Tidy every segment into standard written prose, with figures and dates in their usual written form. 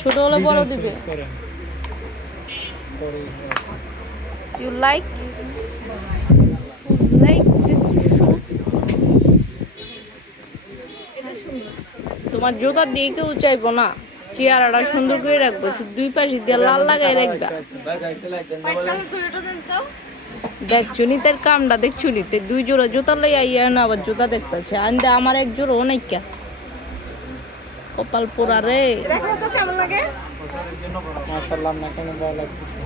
ছোট হলে বড় দিবে। You like this shoes? তোমার জুতা দিয়ে কেউ চাইবো না, চেয়ারটা সুন্দর করে রাখবো, দুই পাশে দিয়ে লাল লাগাই রাখবা। দেখছো নি তার কামটা, দেখছো নি দুই জোড়া জুতা লই আইয়া না আবার জুতা দেখতেছে আন্দে আমার এক জোড়া অনেক কা কপাল পোড়া রে। দেখো তো কেমন লাগে। মাশাআল্লাহ না কেন ভালো লাগতেছে।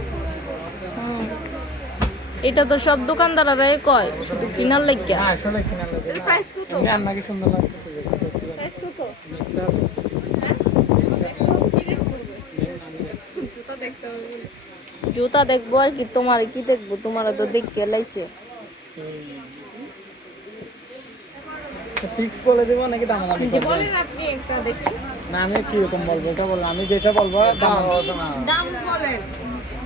এটা তো সব দোকানদাররা কয় শুধু কিনার লাগিয়া। হ্যাঁ আসলে কিনার লাগে। প্রাইস কত? আমি নাকি সুন্দর লাগতেছে। প্রাইস কত? জুতা দেখতে হবে। জুতা দেখবো আর কি, তোমার কি দেখবো, তোমার তো দেখতে লাইছে। ফিক্স বলে দেব নাকি দাম দাম করব? বলেন আপনি একটা দেখি। না আমি কি রকম বলবো এটা বল, আমি যেটা বলবো দাম দাম বলেন।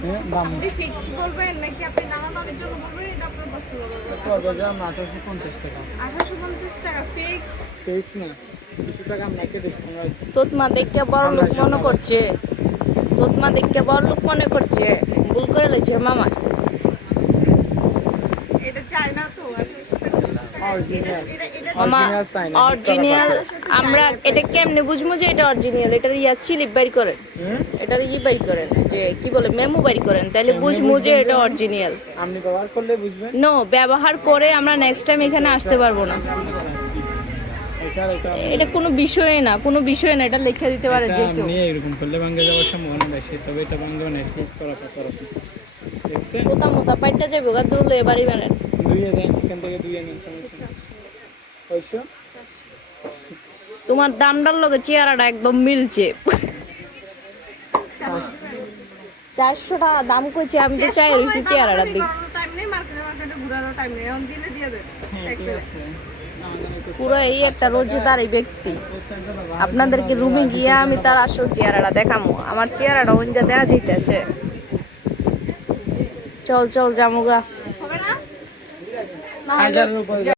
হ্যাঁ দাম আপনি ফিক্স বলবেন নাকি আপনি দামাদামির জন্য বলবেন, এটা আপনার পছন্দ হবে। করবো যে 1850 টাকা। 1850 টাকা ফিক্স। ফিক্স না, কিছু টাকা আপনাকে ডিসকাউন্ট। তোতমা দেখতে বড় লোক মনে করছে, তোতমা দেখতে বড় লোক মনে করছে, ভুল করে লেছে মামা। এটা চাই না তো 1850 টাকা। অরিজিনাল মামা অরিজিনাল চাই না। অরিজিনাল। আমরা এটা কেমনে বুঝবো যে এটা অরিজিনাল? এটার ইয়া স্লিপ বাইর করেন, এটার ই বাইর করেন, যে কি বলে মেমো বাইর করেন, তাহলে বুঝবো যে এটা অরিজিনাল। আপনি ব্যবহার করলে বুঝবেন। নো, ব্যবহার করে আমরা নেক্সট টাইম এখানে আসতে পারবো না। এটা কোনো বিষয় না, কোনো বিষয় না, এটা লিখে দিতে পারে যে কেউ। আপনি এরকম করলে ভাঙে যাওয়ার সম্ভাবনা বেশি, তবে এটা ভাঙবে না। একটু করা দেখছেন মোটা মোটা পাইটা যাবে গা দূরলে এবারই বানেন। দুইয়ে দেন, এখান থেকে দুইয়ে নেন, সমস্যা নেই। পয়সা তোমার দামটার লগে চেহারাটা একদম মিলছে। 400 টাকা দাম কইছে, আমি তো চাই রইছি চেহারাটা দেখ। টাইম নেই, মার্কেটে ঘোরারও টাইম নেই, এখন দিনে দিয়ে দেন। ঠিক আছে। পুরো এই একটা রোজগারি ব্যক্তি। আপনাদেরকে রুমে গিয়ে আমি তার আসল চেহারাটা দেখামো, আমার চেহারাটা ওইটা দেওয়া যাইতেছে। চল চল জামুগা। হবে না? 1000 এর উপরে